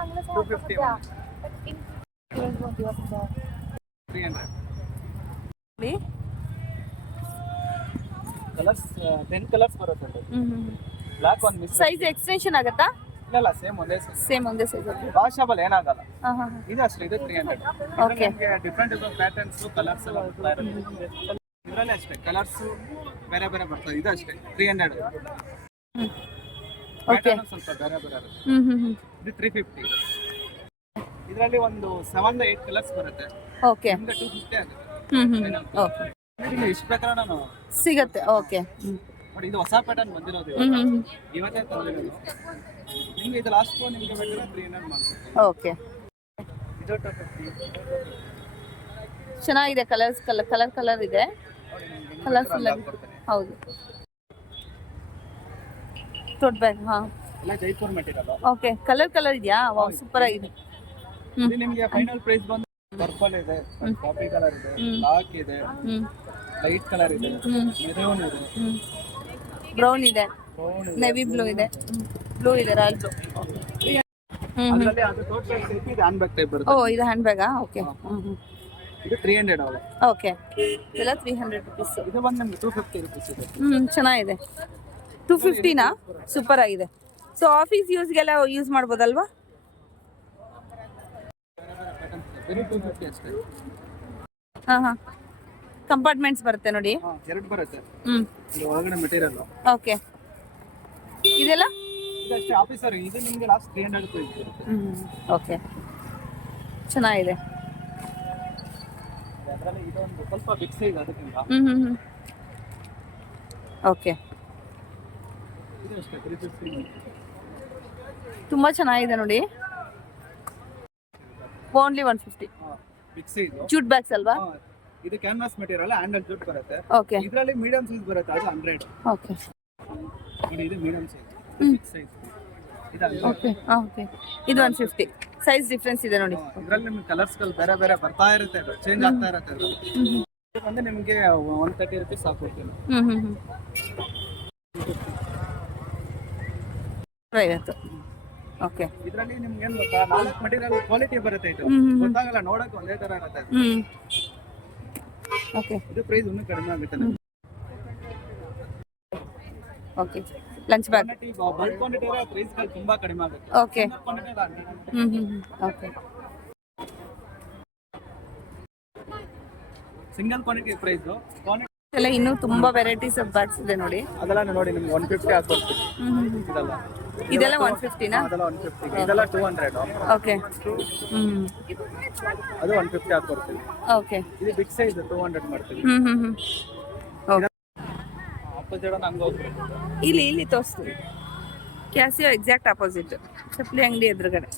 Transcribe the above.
250 300 colours 10 colours ಬರುತ್ತೆ. Block ಒಂದು miss. Size extension ಆಗುತ್ತಾ? ಇಲ್ಲ ಸೇಮ್ ಒಂದೇ ಸೈಜ್ ವಾಷಬಲ್ ಏನಾಗಲ್ಲ. ಇದು ಅಷ್ಟೇ, ಇದು 300. ಓಕೆ. ಡಿಫ್ರೆಂಟ್ ಪ್ಯಾಟರ್ನ್ಸ್ ಕಲರ್ಸ್ ಎಲ್ಲ ಬರ್ತಾ ಇರುತ್ತೆ. ಇದರಲ್ಲೇ ಅಷ್ಟೇ ಕಲರ್ಸ್ ಬೇರೆ ಬೇರೆ ಬರ್ತದೆ. ಇದು ಅಷ್ಟೇ 300. ಓಕೆ. ಸ್ವಲ್ಪ ಬೇರೆ ಬೇರೆ ಇರುತ್ತೆ. ಇದು 350. ಇದರಲ್ಲಿ ಒಂದು 7 8 ಕಲರ್ಸ್ ಬರುತ್ತೆ. ಓಕೆ. ನಿಮಗೆ 250 ಆಗುತ್ತೆ. ಓಕೆ. ನಿಮಗೆ ಇಷ್ಟ ಪ್ರಕಾರ ನಾನು ಸಿಗುತ್ತೆ. ಓಕೆ. ನೋಡಿ ಇದು ಹೊಸ ಪ್ಯಾಟರ್ನ್ ಬಂದಿರೋದು ಇವತ್ತೇ ತಂದಿರೋದು. ನಿಮಗೆ ಇದು ಲಾಸ್ಟ್ ನಿಮಗೆ ಬೇಕಾದ್ರೆ 300 ಮಾಡ್ತೀನಿ. ಓಕೆ. ಇದು 250. ಚೆನ್ನಾಗಿದೆ. ಕಲರ್ ಇದೆ. ಕಲರ್ಫುಲ್ ಆಗಿ. ಹೌದು. ಟೋಟ್ ಬ್ಯಾಗ್. ಹಾ, ಎಲ್ಲ ಜೈಪುರ್ ಮೆಟೀರಿಯಲ್. ಓಕೆ. ಕಲರ್ ಇದೆಯಾ? ವಾವ್, ಸೂಪರ್ ಆಗಿದೆ. ಇದು ನಿಮಗೆ ಫೈನಲ್ ಪ್ರೈಸ್ ಬಂದು ಪರ್ಪಲ್ ಇದೆ, ಕಾಫಿ ಕಲರ್ ಇದೆ, ಬ್ಲಾಕ್ ಇದೆ, ಲೈಟ್ ಕಲರ್ ಇದೆ, ಮೆರೂನ್ ಇದೆ, ಬ್ರೌನ್ ಇದೆ, ನೆವಿ ಬ್ಲೂ ಇದೆ, ಬ್ಲೂ ಇದೆ, ರಾಯಲ್ ಬ್ಲೂ. ಅದರಲ್ಲಿ ಅದು ಟೋಟಲ್ ಸೆಟ್ ಇದೆ. ಹ್ಯಾಂಡ್ ಬ್ಯಾಗ್ ಟೈಪ್ ಬರುತ್ತೆ. ಓ, ಇದು ಹ್ಯಾಂಡ್ ಬ್ಯಾಗಾ? ಓಕೆ. ಇದು 300 ಆಗುತ್ತೆ. ಓಕೆ. ಇದೆಲ್ಲ 300 ರುಪೀಸ್. ಇದು ಬಂದು ನಿಮಗೆ 250 ರುಪೀಸ್ ಇದೆ. ಚೆನ್ನಾಗಿದೆ. 250ನಾ? ಸೂಪರ್ ಆಗಿದೆ. ಸೊ ಆಫೀಸ್ ಯೂಸ್ಗೆಲ್ಲ ಯೂಸ್ ಮಾಡ್ಬೋದಲ್ವಾ? ಬರೀ 250 ಅಷ್ಟೇ. ಹಾಂ. ಕಂಪಾರ್ಟ್ಮೆಂಟ್ಸ್ ಬರುತ್ತೆ ನೋಡಿ. ಎರಡು ಬರುತ್ತೆ. ಇದು ಒಳಗಡೆ ಮೆಟೀರಿಯಲ್. ಓಕೆ. ಇದೆಲ್ಲ ಇದಷ್ಟೇ ಆಫೀಸರ್. ಇದು ನಿಮಗೆ ಲಾಸ್ಟ್ 300 ರೂಪಾಯಿ ಬರುತ್ತೆ. ಓಕೆ. ಚೆನ್ನಾಗಿದೆ. ಅದರಲ್ಲಿ ಇದೊಂದು ಸ್ವಲ್ಪ ಬಿಗ್ ಸೈಜ್ ಅದಕ್ಕಿಂತ. ಓಕೆ. ಇದು ಅಷ್ಟೇ 350. ತುಂಬ ಚೆನ್ನಾಗಿದೆ ನೋಡಿ. Only 150. Big size jute bags ಅಲ್ವಾ? ಇದು ಕ್ಯಾನ್ವಾಸ್ ಮೆಟೀರಿಯಲ್, ಹ್ಯಾಂಡಲ್ ಜೂಟ್ ಬರುತ್ತೆ. ಓಕೆ. ಇದರಲ್ಲಿ ಮೀಡಿಯಂ ಸೈಜ್ ಬರುತ್ತೆ, ಅದು 100. ಓಕೆ. ನೋಡಿ ಇದು medium size, big size. Okay. Okay. ಇದು 150. ಸೈಜ್ ಡಿಫ್ರೆನ್ಸ್ ಇದೆ ನೋಡಿ. ಇದರಲ್ಲಿ ನಿಮಗೆ ಕಲರ್ಸ್ ಗಳು ಬೇರೆ ಬೇರೆ ಬರ್ತಾ ಇರುತ್ತೆ, ಚೇಂಜ್ ಆಗ್ತಾ ಇರುತ್ತೆ. ಅಂದ್ರೆ ನಿಮಗೆ 130 ರೂಪೀಸ್ ಹಾಕೊಡ್ತೀನಿ. 50. ಓಕೆ. ಇದರಲ್ಲಿ ನಿಮ್ಗೆ ಏನು ಗೊತ್ತಾ, 4 ಮೆಟೀರಿಯಲ್ ಕ್ವಾಲಿಟಿ ಬರುತ್ತೆ. ಇದು ಗೊತ್ತಾಗಲ್ಲ, ನೋಡಕ್ಕೆ ಒಂದೇ ತರ ಇರುತ್ತೆ. ಓಕೆ. ಇದು ಪ್ರೈಸ್ ಇನ್ನೂ ಕಡಿಮೆ ಆಗುತ್ತೆ. Okay. Lunch bag bulk quantity price ತುಂಬಾ ಕಡಿಮೆ ಆಗುತ್ತೆ. Okay. Okay. Single quantity price ಎಲ್ಲ ಇನ್ನೂ ತುಂಬಾ ವೆರೈಟೀಸ್ ಆಫ್ ಬ್ಯಾಗ್ಸ್ ಇದೆ ನೋಡಿ. ಅದೆಲ್ಲ ನೋಡಿ ನಿಮ್ಗೆ 150 ಹಾಕೊಡ್ತೀನಿ. ಇದೆಲ್ಲ 150ನಾ? ಅದೆಲ್ಲ 150. ಇದೆಲ್ಲ 200. ಓಕೆ. ಅದು 150 ಹಾಕೊಡ್ತೀನಿ. ಓಕೆ. ಇದು ಬಿಗ್ ಸೈಜ್ 200 ಮಾಡ್ತೀನಿ. ಆಪೋಸಿಟ್ ನಂಗೆ ಹೋಗ್ಬೇಕು. ಇಲ್ಲಿ ತೋರಿಸ್ತೀವಿ. ಕ್ಯಾಸಿಯೋ ಎಕ್ಸಾಕ್ಟ್ ಆಪೋಸಿಟ್, ಚಪ್ಪಲಿ ಅಂಗಡಿ ಎದುರುಗಡೆ.